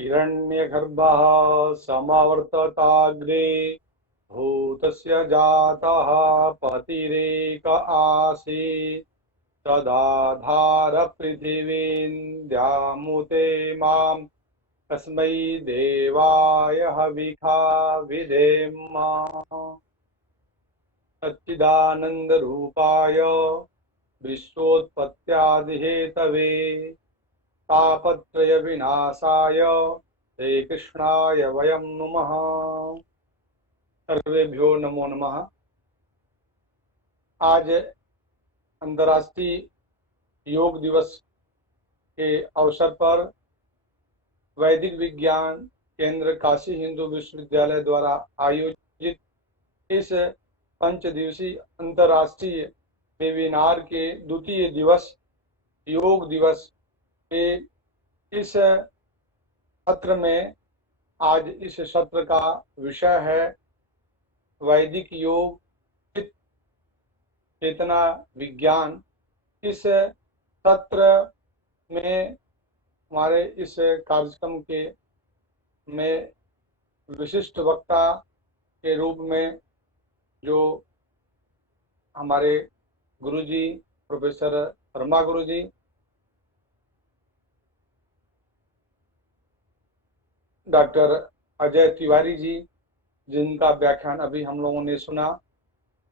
हिरण्यगर्भः समवर्तताग्रे भूतस्य जातः पतिरेक आसीत् तदाधार पृथिवीं द्यामुते मां तस्मै देवाय हविखा विधेम सच्चिदानन्दरूपाय विश्वोत्पत्त्यादिहेतवे तापत्रय विनाशाय श्री कृष्णाय वयं नुमः। सर्वेभ्यो नमो नमः। आज अंतर्राष्ट्रीय योग दिवस के अवसर पर वैदिक विज्ञान केंद्र काशी हिंदू विश्वविद्यालय द्वारा आयोजित इस 5 दिवसीय अंतर्राष्ट्रीय वेबिनार के द्वितीय दिवस योग दिवस के इस सत्र में आज इस सत्र का विषय है वैदिक योग चेतना विज्ञान। इस सत्र में हमारे इस कार्यक्रम के में विशिष्ट वक्ता के रूप में जो हमारे गुरुजी प्रोफेसर वर्मा गुरुजी, डॉक्टर अजय तिवारी जी, जिनका व्याख्यान अभी हम लोगों ने सुना।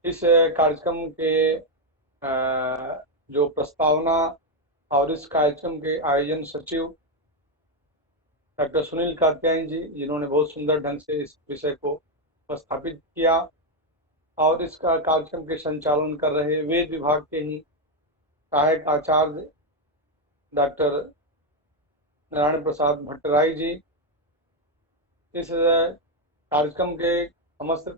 इस कार्यक्रम के जो प्रस्तावना और इस कार्यक्रम के आयोजन सचिव डॉक्टर सुनील कात्यायन जी, जिन्होंने बहुत सुंदर ढंग से इस विषय को उपस्थापित किया, और इसका कार्यक्रम के संचालन कर रहे वेद विभाग के ही सहायक आचार्य डॉक्टर नारायण प्रसाद भट्टराई जी, इस कार्यक्रम के समस्त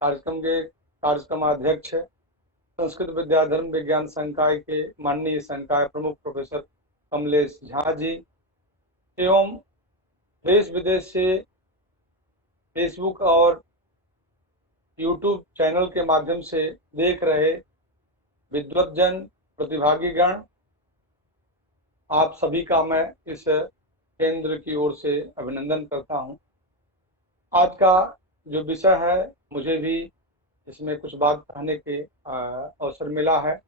कार्यक्रम के कार्यक्रमाध्यक्ष संस्कृत विद्याधर्म विज्ञान संकाय के माननीय संकाय प्रमुख प्रोफेसर कमलेश झा जी, एवं देश विदेश से फेसबुक और यूट्यूब चैनल के माध्यम से देख रहे विद्वतजन प्रतिभागीगण, आप सभी का मैं इस केंद्र की ओर से अभिनंदन करता हूं। आज का जो विषय है, मुझे भी इसमें कुछ बात कहने के अवसर मिला है।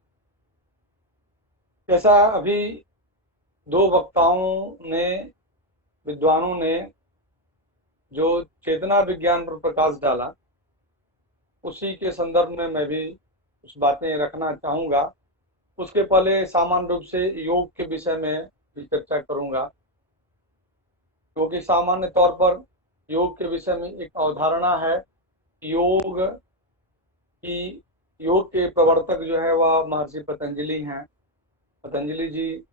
जैसा अभी दो वक्ताओं ने, विद्वानों ने जो चेतना विज्ञान पर प्रकाश डाला, उसी के संदर्भ में मैं भी कुछ बातें रखना चाहूँगा। उसके पहले सामान्य रूप से योग के विषय में भी चर्चा करूँगा, क्योंकि सामान्य तौर पर योग के विषय में एक अवधारणा है। योग के प्रवर्तक जो है वह महर्षि पतंजलि हैं। पतंजलि जी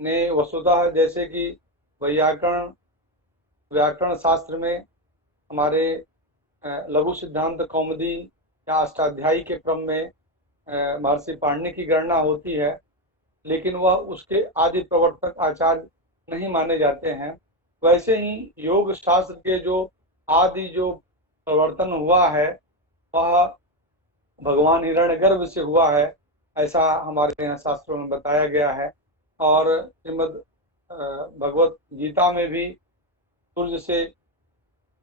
ने वस्तुतः, जैसे कि व्याकरण शास्त्र में हमारे लघु सिद्धांत कौमुदी या अष्टाध्यायी के क्रम में महर्षि पाणिनि की गणना होती है, लेकिन वह उसके आदि प्रवर्तक आचार्य नहीं माने जाते हैं। वैसे ही योग शास्त्र के जो आदि जो प्रवर्तन हुआ है वह भगवान हिरण्यगर्भ से हुआ है, ऐसा हमारे यहाँ शास्त्रों में बताया गया है। और श्रीमद् भगवत गीता में भी सूर्य से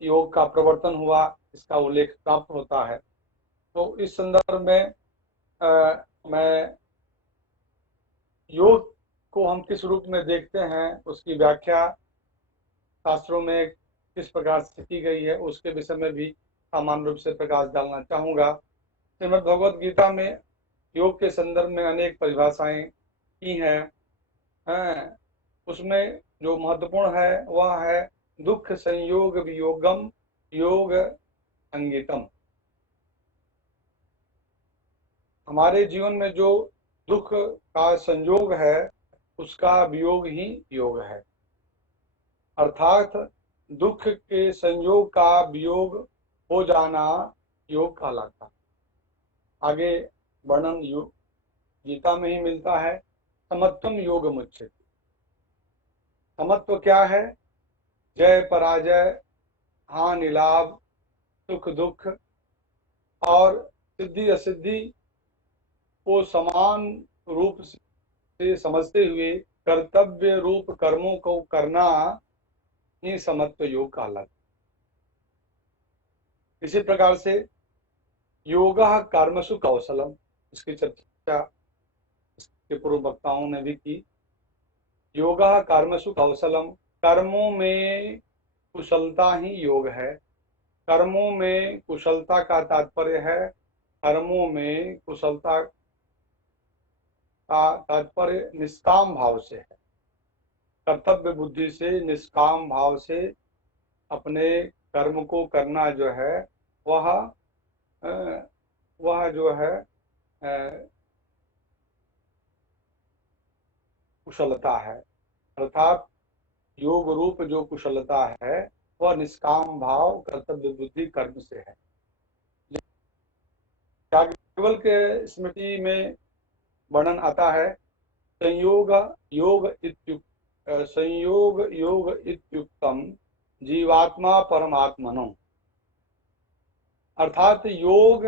योग का प्रवर्तन हुआ, इसका उल्लेख प्राप्त होता है। तो इस संदर्भ में मैं योग को हम किस रूप में देखते हैं, उसकी व्याख्या शास्त्रों में किस प्रकार से की गई है, उसके विषय में भी सामान्य रूप से प्रकाश डालना चाहूँगा। श्रीमद् भगवत गीता में योग के संदर्भ में अनेक परिभाषाएं की हैं। उसमें जो महत्वपूर्ण है वह है दुख संयोग वियोगम योग संगीतम। हमारे जीवन में जो दुख का संयोग है उसका वियोग ही योग है, अर्थात दुख के संयोग का वियोग हो जाना योग कहलाता। आगे वर्णन गीता में ही मिलता है। समत्वम योग मुच्यते। समत्व क्या है? जय पराजय, हानि लाभ, सुख दुख और सिद्धि असिद्धि को समान रूप से समझते हुए कर्तव्य रूप कर्मों को करना ही समत्व योग कहलाता है। इसी प्रकार से योगः कर्मसु कौशलम, इसकी चर्चा इसके पूर्व वक्ताओं ने भी की। योगः कर्मसु कौशलम, कर्मों में कुशलता ही योग है। कर्मों में कुशलता का तात्पर्य है, कर्मों में कुशलता का तात्पर्य निष्काम भाव से है। कर्तव्य बुद्धि से, निष्काम भाव से अपने कर्म को करना जो है वह जो है कुशलता है। अर्थात योग रूप जो कुशलता है वह निष्काम भाव कर्तव्य बुद्धि कर्म से है। याज्ञवल्क्य के स्मृति में वर्णन आता है, संयोग योग इत्युक्तम जीवात्मा परमात्मनो, अर्थात योग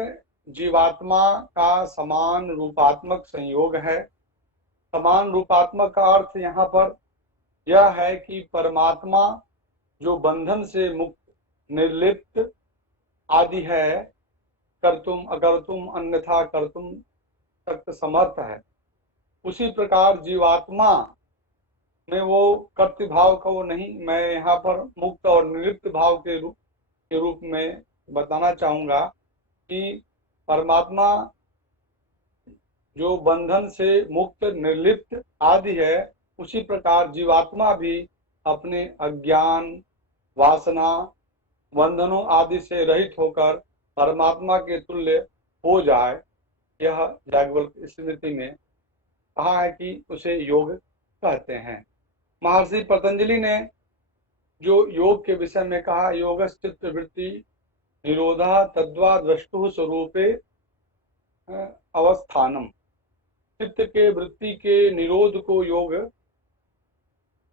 जीवात्मा का समान रूपात्मक संयोग है। समान रूपात्मक का अर्थ यहाँ पर यह है कि परमात्मा जो बंधन से मुक्त, निर्लिप्त आदि है, कर्तुम अकर्तुम अन्यथा कर्तुम तक समर्थ है, उसी प्रकार जीवात्मा में वो कर्तृ भाव का वो नहीं, मैं यहाँ पर मुक्त और निर्लिप्त भाव के रूप में बताना चाहूंगा कि परमात्मा जो बंधन से मुक्त, निर्लिप्त आदि है, उसी प्रकार जीवात्मा भी अपने अज्ञान, वासना, बंधनों आदि से रहित होकर परमात्मा के तुल्य हो जाए। यह याज्ञवल्क्य स्मृति में कहा है कि उसे योग कहते हैं। महर्षि पतंजलि ने जो योग के विषय में कहा, योगश्चित्त वृत्ति निरोधा तद्वा द्रष्टुः स्वरूपे अवस्थानम, चित्त के वृत्ति के निरोध को योग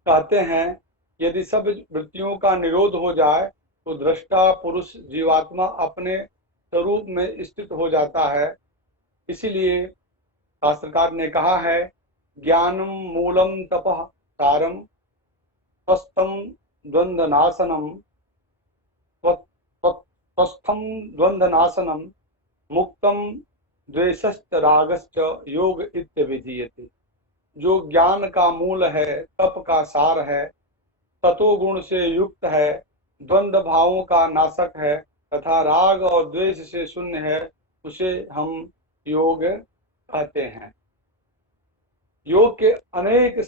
कहते हैं। यदि सब वृत्तियों का निरोध हो जाए तो दृष्टा पुरुष जीवात्मा अपने स्वरूप में स्थित हो जाता है। इसीलिए शास्त्रकार ने कहा है, ज्ञानम मूलम तपः सारम स्वस्थम द्वंद्वनाशनम, स्वस्थम द्वंद्वनाशनम मुक्तम द्वेषश्च रागश्च योग इत्यभिधीयते। जो ज्ञान का मूल है, तप का सार है, तत्वगुण से युक्त है, द्वंद्व भावों का नाशक है तथा राग और द्वेष से शून्य है, उसे हम योग कहते हैं। योग के अनेक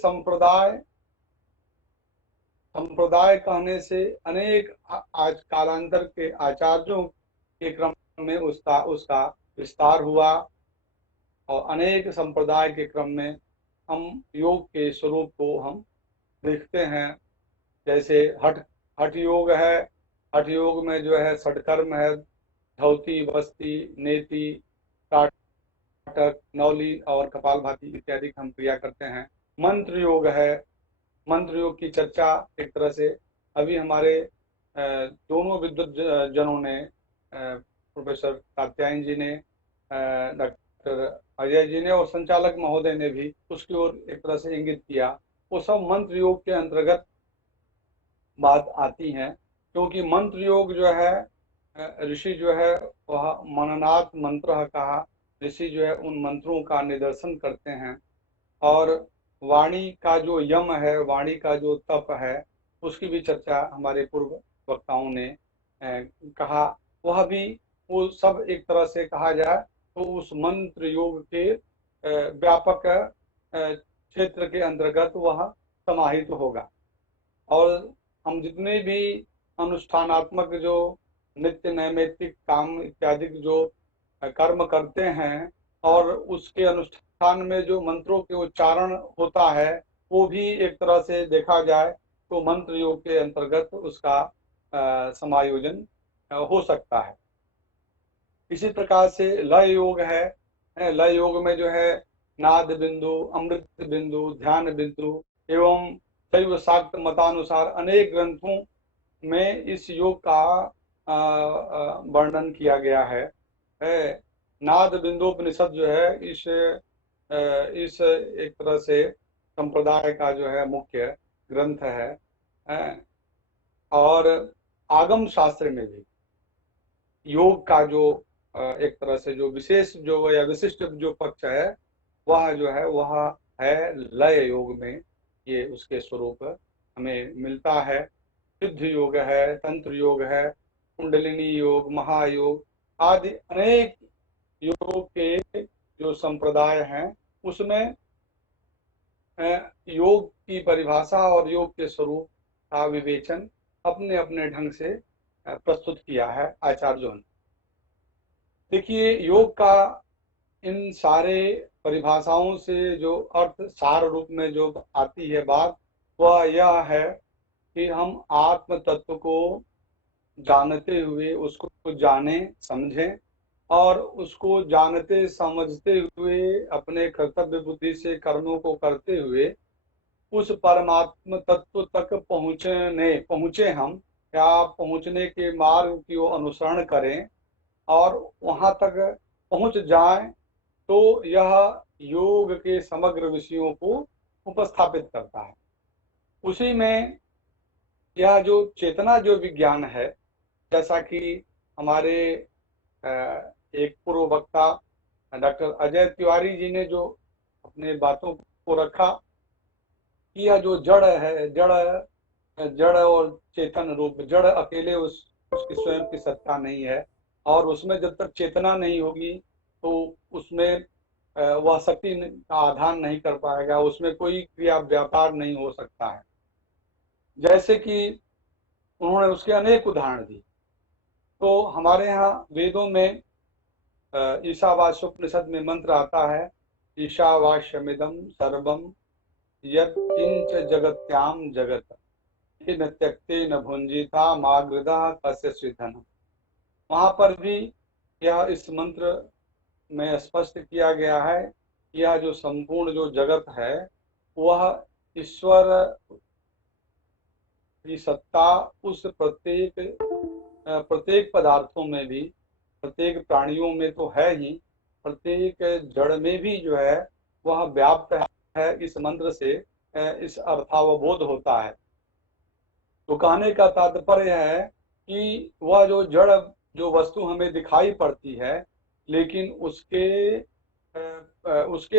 संप्रदाय कहने से अनेक आज कालांतर के आचार्यों के क्रम में उसका विस्तार हुआ और अनेक संप्रदाय के क्रम में हम योग के स्वरूप को हम देखते हैं। जैसे हठ योग है, हठ योग में जो है षटकर्म है, धौती, बस्ती, नेति, काटक, नौली और कपालभाति इत्यादि हम क्रिया करते हैं। मंत्र योग है, मंत्र योग की चर्चा एक तरह से अभी हमारे दोनों विद्वत जनों ने, प्रोफेसर कात्यायन जी ने, डॉक्टर अजय जी ने और संचालक महोदय ने भी उसकी ओर एक तरह से इंगित किया। वो सब मंत्र योग के अंतर्गत बात आती हैं, क्योंकि मंत्र योग जो है ऋषि जो है वह मननात् मंत्र कहा, ऋषि जो है उन मंत्रों का निदर्शन करते हैं और वाणी का जो यम है, वाणी का जो तप है, उसकी भी चर्चा हमारे पूर्व वक्ताओं ने कहा। वह भी वो सब एक तरह से कहा जाए तो उस मंत्र योग के व्यापक क्षेत्र के अंतर्गत वह समाहित होगा। और हम जितने भी अनुष्ठानात्मक जो नित्य नैमित्तिक काम इत्यादि जो कर्म करते हैं और उसके अनुष्ठान में जो मंत्रों के उच्चारण होता है, वो भी एक तरह से देखा जाए तो मंत्र योग के अंतर्गत उसका समायोजन हो सकता है। इसी प्रकार से लय योग है। लय योग में जो है नाद बिंदु, अमृत बिंदु, ध्यान बिंदु एवं शैव शाक्त मतानुसार अनेक ग्रंथों में इस योग का वर्णन किया गया है। नाद बिंदोपनिषद जो है इस एक तरह से संप्रदाय का जो है मुख्य ग्रंथ है। और आगम शास्त्र में भी योग का जो एक तरह से जो विशेष जो या विशिष्ट जो पक्ष है वह जो है वह है लय योग में। ये उसके स्वरूप हमें मिलता है। सिद्ध योग है, तंत्र योग है, कुंडलिनी योग, महायोग आदि अनेक योग के जो संप्रदाय हैं उसमें योग की परिभाषा और योग के स्वरूप का विवेचन अपने अपने ढंग से प्रस्तुत किया है आचार्यों ने। देखिए, योग का इन सारे परिभाषाओं से जो अर्थ सार रूप में जो आती है बात, वह यह है कि हम आत्म तत्व को जानते हुए उसको जाने समझें और उसको जानते समझते हुए अपने कर्तव्य बुद्धि से कर्मों को करते हुए उस परमात्म तत्व तक पहुँचे हम, या पहुँचने के मार्ग की वो अनुसरण करें और वहाँ तक पहुँच जाएं, तो यह योग के समग्र विषयों को उपस्थापित करता है। उसी में यह जो चेतना जो विज्ञान है, जैसा कि हमारे एक पूर्व वक्ता डॉक्टर अजय तिवारी जी ने जो अपने बातों को रखा कि यह जो जड़ है, जड़ और चेतन रूप, जड़ अकेले उसकी स्वयं की सत्ता नहीं है और उसमें जब तक चेतना नहीं होगी तो उसमें वह शक्ति का आधान नहीं कर पाएगा, उसमें कोई क्रिया व्यापार नहीं हो सकता है। जैसे कि उन्होंने उसके अनेक उदाहरण दिए। तो हमारे यहाँ वेदों में ईशावास्योपनिषद में मंत्र आता है, ईशावास्यमिदं सर्वम यत्किंच जगत्याम जगत न त्यक्ते न भुंजिता मागृदा कस्य स्विधन। वहां पर भी यह इस मंत्र में स्पष्ट किया गया है कि यह जो संपूर्ण जो जगत है वह ईश्वर की सत्ता उस प्रत्येक पदार्थों में भी, प्रत्येक प्राणियों में तो है ही, प्रत्येक जड़ में भी जो है वह व्याप्त है। इस मंत्र से इस अर्थावबोध होता है। तो कहने का तात्पर्य है कि वह जो जड़ जो वस्तु हमें दिखाई पड़ती है, लेकिन उसके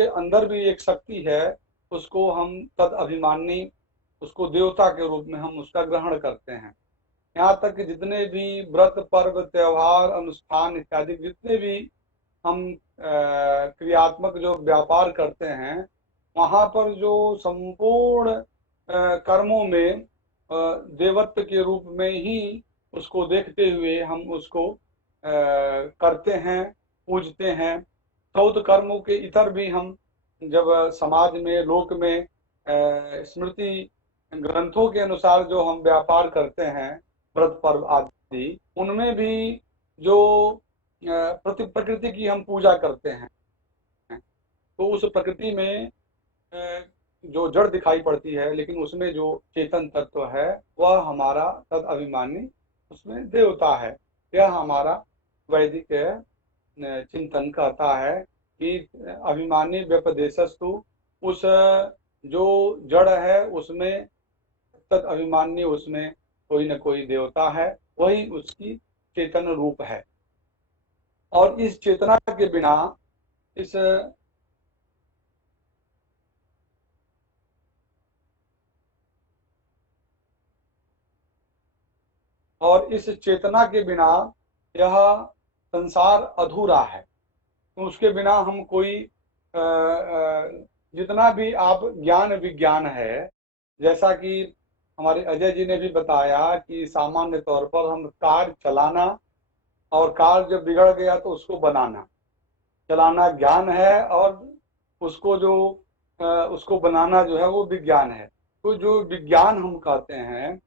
अंदर भी एक शक्ति है, उसको हम तद अभिमानी, उसको देवता के रूप में हम उसका ग्रहण करते हैं। यहाँ तक कि जितने भी व्रत पर्व त्योहार अनुष्ठान इत्यादि जितने भी हम क्रियात्मक जो व्यापार करते हैं, वहाँ पर जो संपूर्ण कर्मों में देवत्व के रूप में ही उसको देखते हुए हम उसको करते हैं, पूजते हैं। चौथ कर्मों के इतर भी हम जब समाज में, लोक में स्मृति ग्रंथों के अनुसार जो हम व्यापार करते हैं, व्रत पर्व आदि, उनमें भी जो प्रकृति की हम पूजा करते हैं, तो उस प्रकृति में जो जड़ दिखाई पड़ती है, लेकिन उसमें जो चेतन तत्व है वह हमारा तद अभिमानी, उसमें देवता है। यह हमारा वैदिक चिंतन कहता है कि अभिमानी व्यपदेशस्तु, उस जो जड़ है उसमें तद अभिमानी, उसमें कोई न कोई देवता है, वही उसकी चेतन रूप है। और इस चेतना के बिना, इस चेतना के बिना यह संसार अधूरा है। तो उसके बिना हम कोई जितना भी आप ज्ञान विज्ञान है, जैसा कि हमारे अजय जी ने भी बताया कि सामान्य तौर पर हम कार चलाना, और कार जब बिगड़ गया तो उसको बनाना, चलाना ज्ञान है, और उसको बनाना जो है वो विज्ञान है। तो जो विज्ञान हम कहते हैं,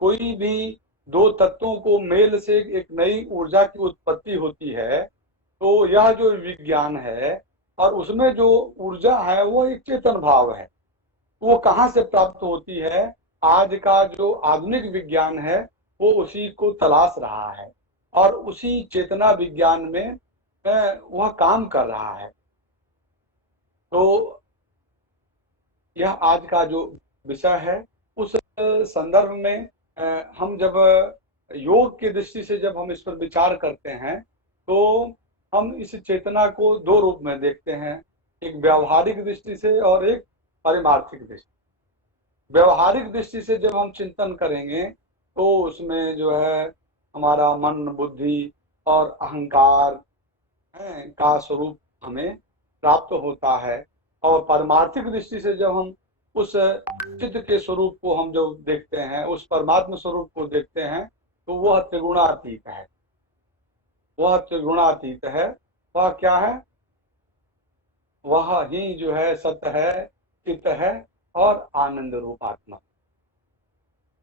कोई भी दो तत्वों को मेल से एक नई ऊर्जा की उत्पत्ति होती है, तो यह जो विज्ञान है, और उसमें जो ऊर्जा है वो एक चेतन भाव है। वो कहाँ से प्राप्त होती है? आज का जो आधुनिक विज्ञान है वो उसी को तलाश रहा है, और उसी चेतना विज्ञान में वह काम कर रहा है। तो यह आज का जो विषय है, उस संदर्भ में हम जब योग की दृष्टि से जब हम इस पर विचार करते हैं तो हम इस चेतना को दो रूप में देखते हैं, एक व्यावहारिक दृष्टि से और एक पारमार्थिक दृष्टि। व्यावहारिक दृष्टि से जब हम चिंतन करेंगे तो उसमें जो है हमारा मन, बुद्धि और अहंकार का स्वरूप हमें प्राप्त होता है। और पारमार्थिक दृष्टि से जब हम उस चित्त के स्वरूप को हम जो देखते हैं, उस परमात्म स्वरूप को देखते हैं, तो वह त्रिगुणातीत है। वह त्रिगुणातीत है। वह क्या है? वह ही जो है सत्य है, चित्त है और आनंद रूप आत्मा।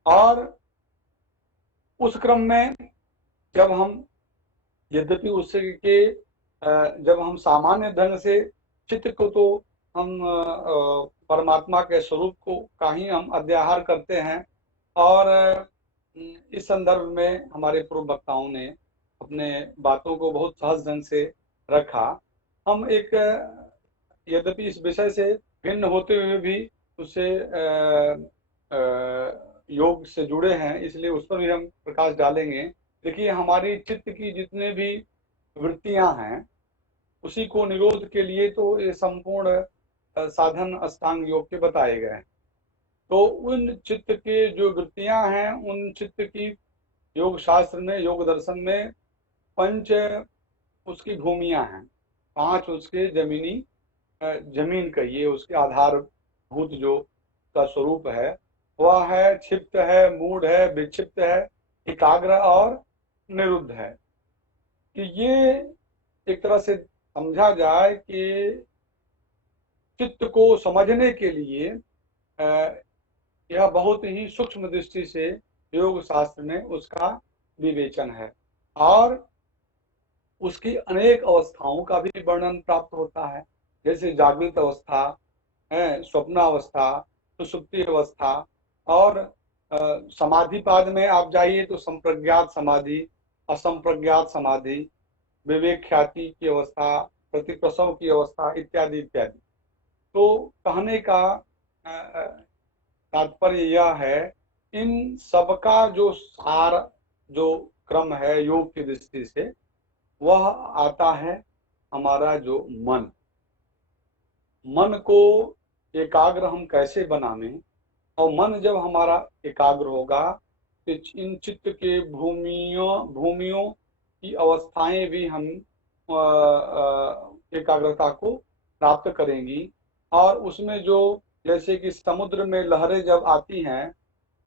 और उस क्रम में जब हम, यद्यपि उसके जब हम सामान्य ढंग से चित्त को तो हम परमात्मा के स्वरूप को का ही हम अध्याहार करते हैं। और इस संदर्भ में हमारे पूर्व वक्ताओं ने अपने बातों को बहुत सहज ढंग से रखा। हम एक, यद्यपि इस विषय से भिन्न होते हुए भी उससे योग से जुड़े हैं, इसलिए उस पर भी हम प्रकाश डालेंगे। देखिए, हमारी चित्त की जितने भी वृत्तियां हैं, उसी को निरोध के लिए तो ये संपूर्ण साधन अष्टांग योग के बताए गए हैं। तो उन चित्त के जो वृत्तियां हैं, उन चित्त की योग शास्त्र में, योग दर्शन में पंच उसकी भूमियां हैं, पांच उसके जमीन कहिए, उसके आधारभूत जो का स्वरूप है, वह है क्षिप्त है, मूढ़ है, विक्षिप्त है, एकाग्र और निरुद्ध है। कि ये एक तरह से समझा जाए कि चित्त को समझने के लिए यह बहुत ही सूक्ष्म दृष्टि से योग शास्त्र में उसका विवेचन है। और उसकी अनेक अवस्थाओं का भी वर्णन प्राप्त होता है, जैसे जागृत अवस्था, स्वप्नावस्था, सुषुप्ति अवस्था, और समाधि पाद में आप जाइए तो संप्रज्ञात समाधि, असंप्रज्ञात समाधि, विवेक ख्याति की अवस्था, प्रतिप्रसव की अवस्था, इत्यादि इत्यादि। तो कहने का तात्पर्य यह है, इन सबका जो सार, जो क्रम है योग की दृष्टि से, वह आता है हमारा जो मन को एकाग्र हम कैसे बनाने। और मन जब हमारा एकाग्र होगा तो इन चित्त के भूमियों की अवस्थाएं भी हम एकाग्रता को प्राप्त करेंगी। और उसमें जो, जैसे कि समुद्र में लहरें जब आती हैं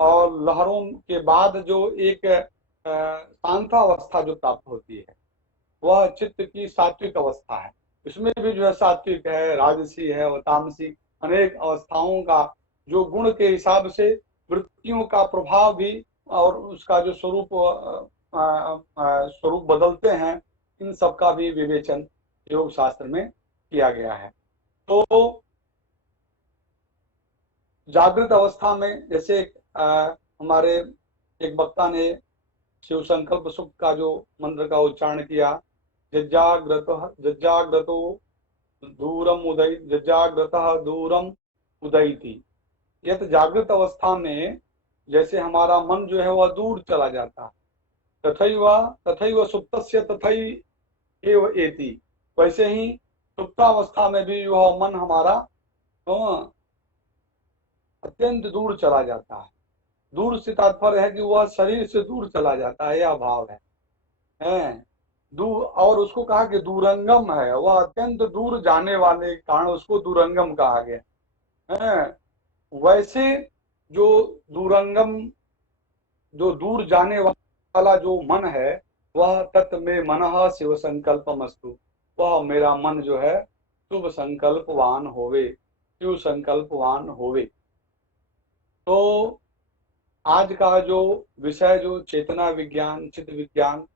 और लहरों के बाद जो एक शांतावस्था जो प्राप्त होती है, वह चित्त की सात्विक अवस्था है। इसमें भी जो है सात्विक है, राजसी है और तामसी, अनेक अवस्थाओं का जो गुण के हिसाब से वृत्तियों का प्रभाव भी और उसका जो स्वरूप बदलते हैं, इन सब का भी विवेचन योग शास्त्र में किया गया है। तो जागृत अवस्था में, जैसे हमारे एक वक्ता ने शिव संकल्प सुख का जो मंत्र का उच्चारण किया, जज्जाग्रतो दूरम उदय, जज्जाग्रतः दूरम उदयति। यत जागृत अवस्था में जैसे हमारा मन जो है वह दूर चला जाता है, तथैव सुप्तस्य तथैव एति, वैसे ही सुप्तावस्था में भी वह मन हमारा अत्यंत दूर चला जाता है। दूर से तात्पर्य है कि वह शरीर से दूर चला जाता है, यह भाव है। दूर, और उसको कहा कि दूरंगम है, वह अत्यंत दूर जाने वाले कारण उसको दूरंगम कहा गया है। वैसे जो दूरंगम, जो दूर जाने वाला जो मन है, वह तत् में मनः शिव संकल्पमस्तु, वह मेरा मन जो है शुभ संकल्पवान होवे, शिव संकल्पवान होवे। तो आज का जो विषय जो चेतना विज्ञान, चित्त विज्ञान,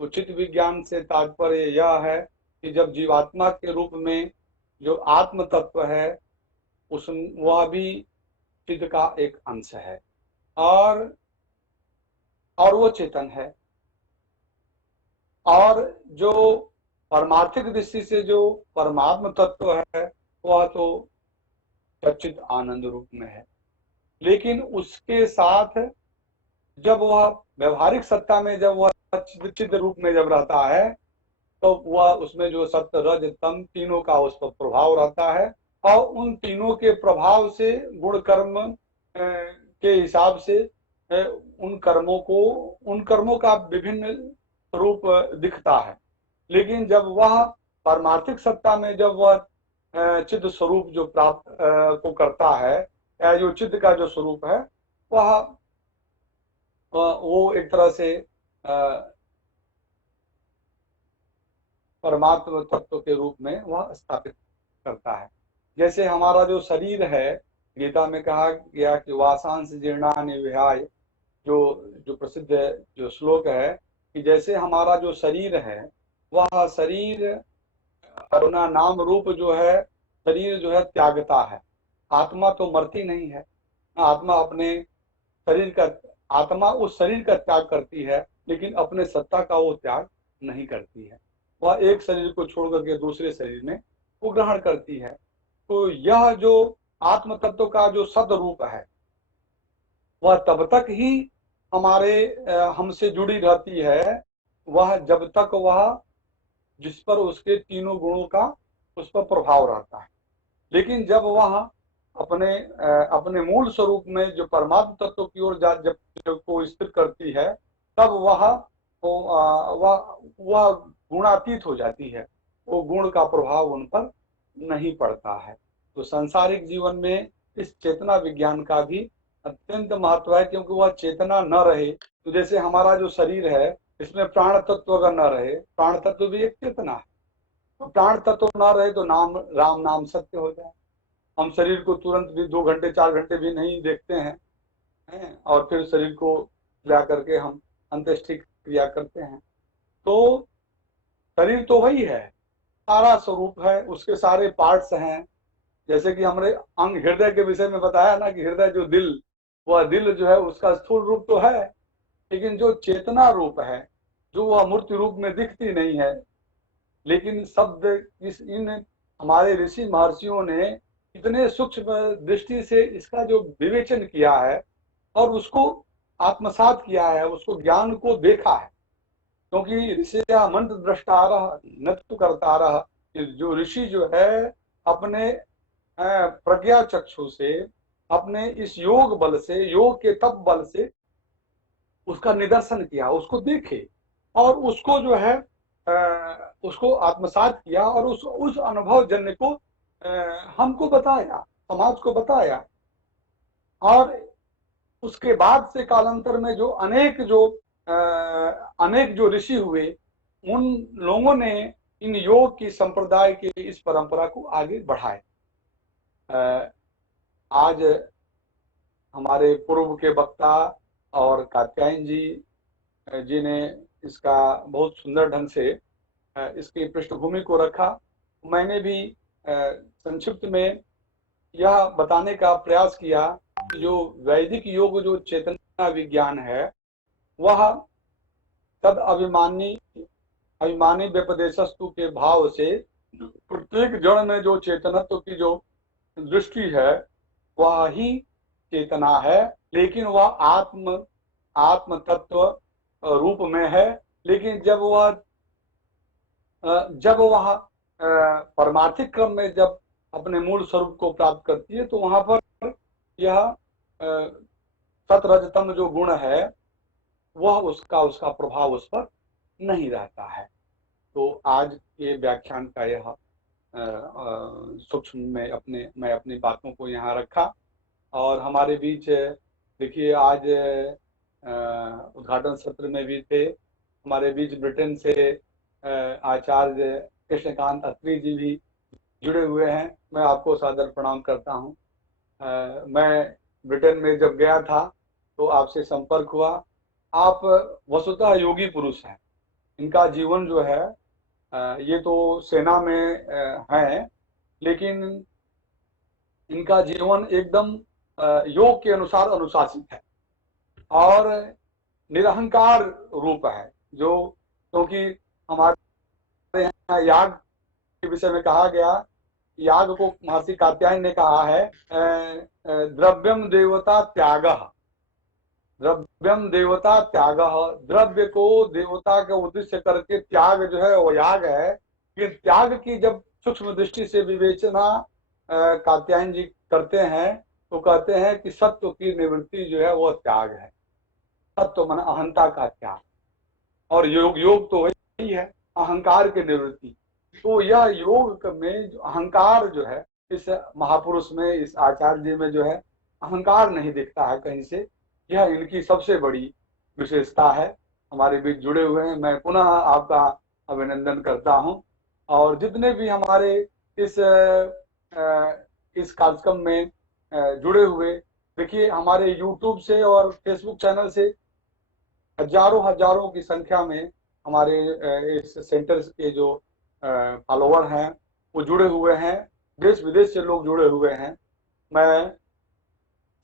तो चित्त विज्ञान से तात्पर्य यह है कि जब जीवात्मा के रूप में जो आत्म तत्व है, उस वह भी चित्त का एक अंश है और वो चेतन है। और जो परमार्थिक दृष्टि से जो परमात्म तत्व है, वह तो सच्चित आनंद रूप में है। लेकिन उसके साथ जब वह व्यवहारिक सत्ता में जब वह चिद रूप में जब रहता है तो वह उसमें जो सत्य रज तम तीनों का उस पर प्रभाव रहता है और उन तीनों के प्रभाव से गुण कर्म के हिसाब से उन कर्मों का विभिन्न रूप दिखता है। लेकिन जब वह पारमार्थिक सत्ता में जब वह चित्त स्वरूप जो प्राप्त को करता है या जो चित्त का जो स्वरूप है वह वो एक तरह से परमात्मा तत्व के रूप में वह स्थापित करता है। जैसे हमारा जो शरीर है, गीता में कहा गया कि वासांस जीर्णानि विहाय, जो जो प्रसिद्ध जो श्लोक है कि जैसे हमारा जो शरीर है वह शरीर अपना नाम रूप जो है शरीर जो है त्यागता है, आत्मा तो मरती नहीं है। आत्मा अपने शरीर का आत्मा उस शरीर का त्याग करती है लेकिन अपने सत्ता का वो त्याग नहीं करती है। वह एक शरीर को छोड़ करके दूसरे शरीर में वो ग्रहण करती है। तो यह जो आत्म तत्व का जो सद रूप है वह तब तक ही हमारे हमसे जुड़ी रहती है वह जब तक वह जिस पर उसके तीनों गुणों का उस पर प्रभाव रहता है। लेकिन जब वह अपने मूल स्वरूप में जो परमात्म तत्व की ओर जब को स्थिर करती है तब वह गुणातीत हो जाती है, वो गुण का प्रभाव उन पर नहीं पड़ता है। तो सांसारिक जीवन में इस चेतना विज्ञान का भी अत्यंत महत्व है, क्योंकि वह चेतना न रहे तो जैसे हमारा जो शरीर है इसमें प्राण तत्व अगर न रहे, प्राण तत्व भी एक चेतना है, तो प्राण तत्व न रहे तो नाम राम नाम सत्य हो जाए। हम शरीर को तुरंत भी 2 घंटे 4 घंटे भी नहीं देखते हैं और फिर शरीर को ला करके हम अंत्येष्टि क्रिया करते हैं। तो शरीर तो वही है, सारा स्वरूप है, उसके सारे पार्ट्स हैं। जैसे कि हमने अंग हृदय के विषय में बताया ना कि हृदय जो दिल, वह दिल जो है उसका स्थूल रूप तो है लेकिन जो चेतना रूप है जो वह मूर्ति रूप में दिखती नहीं है, लेकिन शब्द इन हमारे ऋषि महर्षियों ने इतने सूक्ष्म दृष्टि से इसका जो विवेचन किया है और उसको आत्मसात किया है, उसको ज्ञान को देखा है। क्योंकि ऋषिया मंत्र दृष्टारः नत्तु कर्तारः, जो ऋषि जो है अपने प्रज्ञा चक्षु से, अपने इस योग बल से, योग के तप बल से उसका निदर्शन किया, उसको देखे और उसको जो है उसको आत्मसात किया और उस अनुभव जन्य को हमको बताया, समाज को बताया। और उसके बाद से कालांतर में जो अनेक जो ऋषि हुए उन लोगों ने इन योग की संप्रदाय के इस परंपरा को आगे बढ़ाए। आज हमारे पूर्व के वक्ता और कात्यायन जी ने इसका बहुत सुंदर ढंग से इसकी पृष्ठभूमि को रखा। मैंने भी संक्षिप्त में यह बताने का प्रयास किया कि जो वैदिक योग जो चेतना विज्ञान है वह तद अभिमानी व्यपदेशस्तु के भाव से प्रत्येक जड़ में जो चेतनत्व की जो दृष्टि है वह ही चेतना है, लेकिन वह आत्म तत्व रूप में है। लेकिन जब वह परमार्थिक क्रम में जब अपने मूल स्वरूप को प्राप्त करती है तो वहां पर यह सतरजतम जो गुण है वह उसका प्रभाव उस पर नहीं रहता है। तो आज ये व्याख्यान का यह सूक्ष्म में मैं अपनी बातों को यहाँ रखा और हमारे बीच देखिए आज उद्घाटन सत्र में भी थे हमारे बीच ब्रिटेन से आचार्य कृष्णकांत अत्री जी भी जुड़े हुए हैं। मैं आपको सादर प्रणाम करता हूँ। मैं ब्रिटेन में जब गया था तो आपसे संपर्क हुआ। आप वस्तुतः योगी पुरुष हैं, इनका जीवन जो है ये तो सेना में है लेकिन इनका जीवन एकदम योग के अनुसार अनुशासित है और निरहंकार रूप है। जो क्योंकि हमारे यहाँ याग के विषय में कहा गया, याग को महर्षि कात्यायन ने कहा है द्रव्यम देवता त्यागः, द्रव्यम देवता त्याग, द्रव्य को देवता का उद्देश्य करके त्याग जो है वो याग है। कि त्याग की जब सूक्ष्म दृष्टि से विवेचना कात्यायन जी करते हैं तो कहते हैं कि सत्व की निवृत्ति जो है वो त्याग है। सत्व मन अहंता का त्याग, और योग, योग तो वही है अहंकार की निवृत्ति। तो यह योग में जो अहंकार जो है, इस महापुरुष में, इस आचार्य जी में जो है अहंकार नहीं दिखता है कहीं से। यह इनकी सबसे बड़ी विशेषता है। हमारे बीच जुड़े हुए हैं, मैं पुनः आपका अभिनंदन करता हूं। और जितने भी हमारे इस इस कार्यक्रम में जुड़े हुए, देखिए हमारे यूट्यूब से और फेसबुक चैनल से हजारों हजारों की संख्या में हमारे इस सेंटर के जो फॉलोवर हैं वो जुड़े हुए हैं। देश विदेश से लोग जुड़े हुए हैं। मैं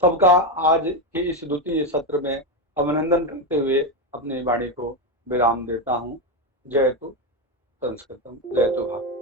सबका आज के इस द्वितीय सत्र में अभिनंदन करते हुए अपनी वाणी को विराम देता हूँ। जय तो संस्कृतम, जय तो भारत।